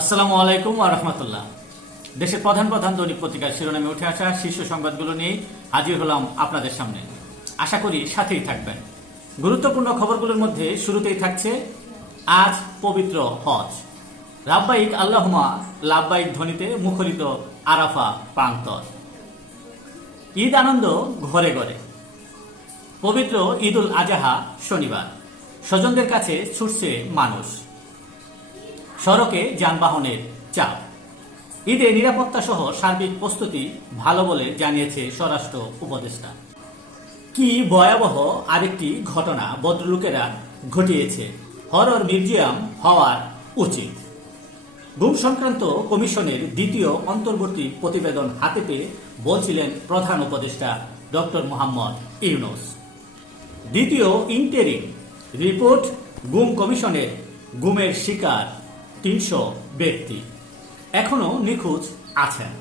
আসসালামু আলাইকুম ওয়া রাহমাতুল্লাহ। দেশের প্রধান প্রধান দৈনিক পত্রিকার শিরোনামে উঠে আসা শীর্ষ সংবাদগুলো নিয়ে হাজির হলাম আপনাদের সামনে। আশা করি সাথেই থাকবেন। গুরুত্বপূর্ণ খবরগুলোর মধ্যে শুরুতেই থাকছে, আজ পবিত্র হজ। রাব্বাইক আল্লাহুমা লাব্বাইক ধ্বনিতে মুখরিত আরাফা প্রান্তর। ঈদ আনন্দ ঘরে ঘরে। পবিত্র ঈদুল আজাহা শনিবার। স্বজনদের কাছে ছুটছে মানুষ। সড়কে যানবাহনের চাপ। ঈদে নিরাপত্তা সহ সার্বিক প্রস্তুতি ভালো বলে জানিয়েছে স্বরাষ্ট্র উপদেষ্টা। কি ভয়াবহ আরেকটি ঘটনা ভদ্রলোকেরা ঘটিয়েছে, হরর মিউজিয়াম হওয়ার উচিত। গুম সংক্রান্ত কমিশনের দ্বিতীয় অন্তর্বর্তী প্রতিবেদন হাতে পেয়ে বলছিলেন প্রধান উপদেষ্টা ডক্টর মোহাম্মদ ইউনুস। দ্বিতীয় ইন্টেরিম রিপোর্ট গুম কমিশনের গুমের শিকার তিনশো ব্যক্তি। এখনও নিখোঁজ আছেন।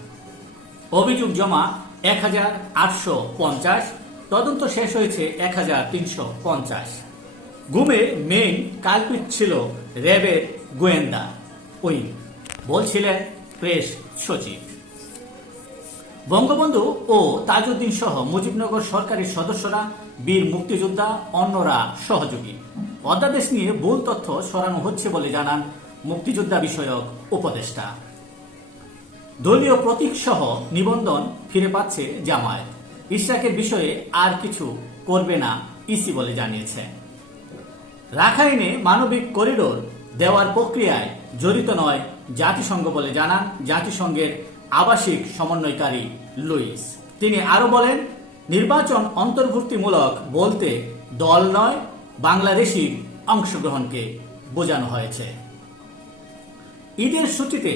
অভিযোগ জমা এক হাজার আটশো পঞ্চাশ, তদন্ত শেষ হয়েছে এক হাজার তিনশো পঞ্চাশ। গুমে মেইন কালপিট ছিল র্যাবের গোয়েন্দা, ওই বলছিলেন প্রেস সচিব। বঙ্গবন্ধু ও তাজউদ্দিন সহ মুজিবনগর সরকারি সদস্যরা, বীর মুক্তিযোদ্ধা, অন্যরা সহযোগী। অধ্যাদেশ নিয়ে ভুল তথ্য সরানো হচ্ছে বলে জানান মুক্তিযোদ্ধা বিষয়ক উপদেষ্টা। দলীয় প্রতীক সহ নিবন্ধন ফিরে পাচ্ছে জামায়াত। ইশরাকের বিষয়ে আর কিছু করবে না ইসি বলে জানিয়েছে। রাখাইনে মানবিক করিডোর দেওয়ার প্রক্রিয়ায় জড়িত নয় জাতিসংঘ বলে জানান জাতিসংঘের আবাসিক সমন্বয়কারী লুইস। তিনি আরও বলেন, নির্বাচন অন্তর্ভুক্তিমূলক বলতে দল নয় বাংলাদেশি অংশগ্রহণকে বোঝানো হয়েছে। ঈদের ছুটিতে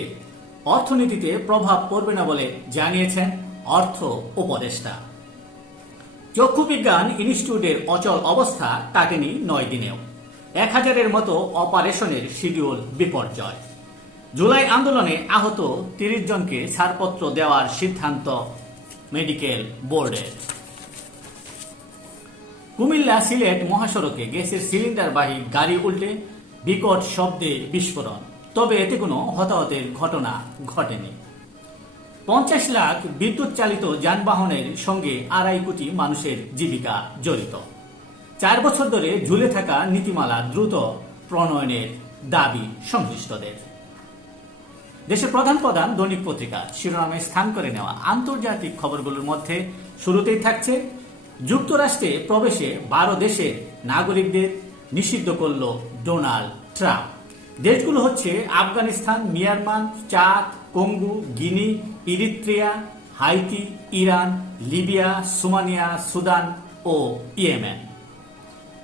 অর্থনীতিতে প্রভাব পড়বে না বলে জানিয়েছেন অর্থ উপদেষ্টা। চক্ষুবিজ্ঞান ইনস্টিটিউটের অচল অবস্থা কাটেনি নয় দিনেও। এক হাজারের মতো অপারেশনের শিডিউল বিপর্যয়। জুলাই আন্দোলনে আহত তিরিশ জনকে ছাড়পত্র দেওয়ার সিদ্ধান্ত মেডিকেল বোর্ডের। কুমিল্লা সিলেট মহাসড়কে গ্যাসের সিলিন্ডারবাহী গাড়ি উল্টে বিকট শব্দে বিস্ফোরণ। তবে এতে কোনো হতাহতের ঘটনা ঘটেনি। পঞ্চাশ লাখ বিদ্যুৎ চালিত যানবাহনের সঙ্গে আড়াই কোটি মানুষের জীবিকা জড়িত। চার বছর ধরে ঝুলে থাকা নীতিমালা দ্রুত প্রণয়নের দাবি সংশ্লিষ্টদের। দেশের প্রধান প্রধান দৈনিক পত্রিকা শিরোনামে স্থান করে নেওয়া আন্তর্জাতিক খবরগুলোর মধ্যে শুরুতেই থাকছে, যুক্তরাষ্ট্রে প্রবেশে বারো দেশের নাগরিকদের নিষিদ্ধ করল ডোনাল্ড ট্রাম্প। দেশগুলো হচ্ছে Afghanistan, Myanmar, Chad, Congo, Guinea, Eritrea, Haiti, Iran, Libya, Somalia, Sudan ও ইয়েমেন।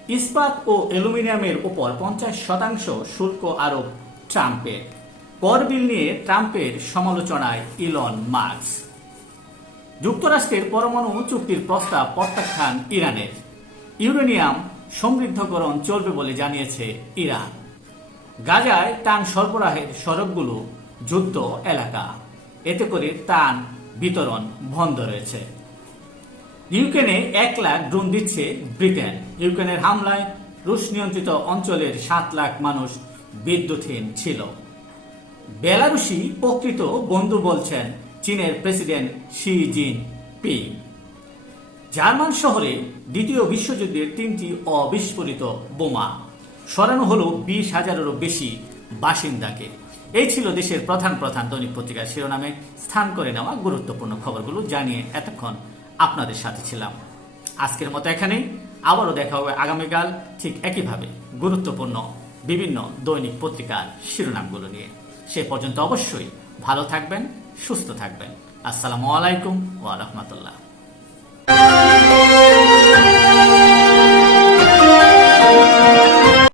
ইস্পাত ও অ্যালুমিনিয়ামের উপর পঞ্চাশ শতাংশ শুল্ক আরোপ ট্রাম্পের। কর বিল নিয়ে ট্রাম্পের সমালোচনায় ইলন মার্কস যুক্তরাষ্ট্রের পরমাণু চুক্তির প্রস্তাব প্রত্যাখ্যান ইরানের। ইউরেনিয়াম সমৃদ্ধকরণ চলবে বলে জানিয়েছে ইরান। গাজায় টান সরবরাহের সড়কগুলো যুদ্ধ এলাকা। এতে করে টান বিতরণ বন্ধ রয়েছে। ইউক্রেনে এক লাখ ড্রোন দিচ্ছে ব্রিটেন। ইউক্রেনের হামলায় রুশ নিয়ন্ত্রিত অঞ্চলের সাত লাখ মানুষ বিদ্যুৎহীন ছিল। বেলারুশি প্রকৃত বন্ধু বলছেন চীনের president Xi Jinping German শহরে দ্বিতীয় বিশ্বযুদ্ধের তিনটি অবিস্ফোরিত বোমা। সরানো হলো বিশ হাজারেরও বেশি বাসিন্দাকে। এই ছিল দেশের প্রধান প্রধান দৈনিক পত্রিকার শিরোনামে স্থান করে নেওয়া গুরুত্বপূর্ণ খবরগুলো জানিয়ে এতক্ষণ আপনাদের সাথে ছিলাম। আজকের মতো এখানেই। আবারও দেখা হবে আগামীকাল ঠিক একইভাবে গুরুত্বপূর্ণ বিভিন্ন দৈনিক পত্রিকার শিরোনামগুলো নিয়ে। সে পর্যন্ত অবশ্যই ভালো থাকবেন, সুস্থ থাকবেন। আসসালামু আলাইকুম ওয়া রাহমাতুল্লাহ।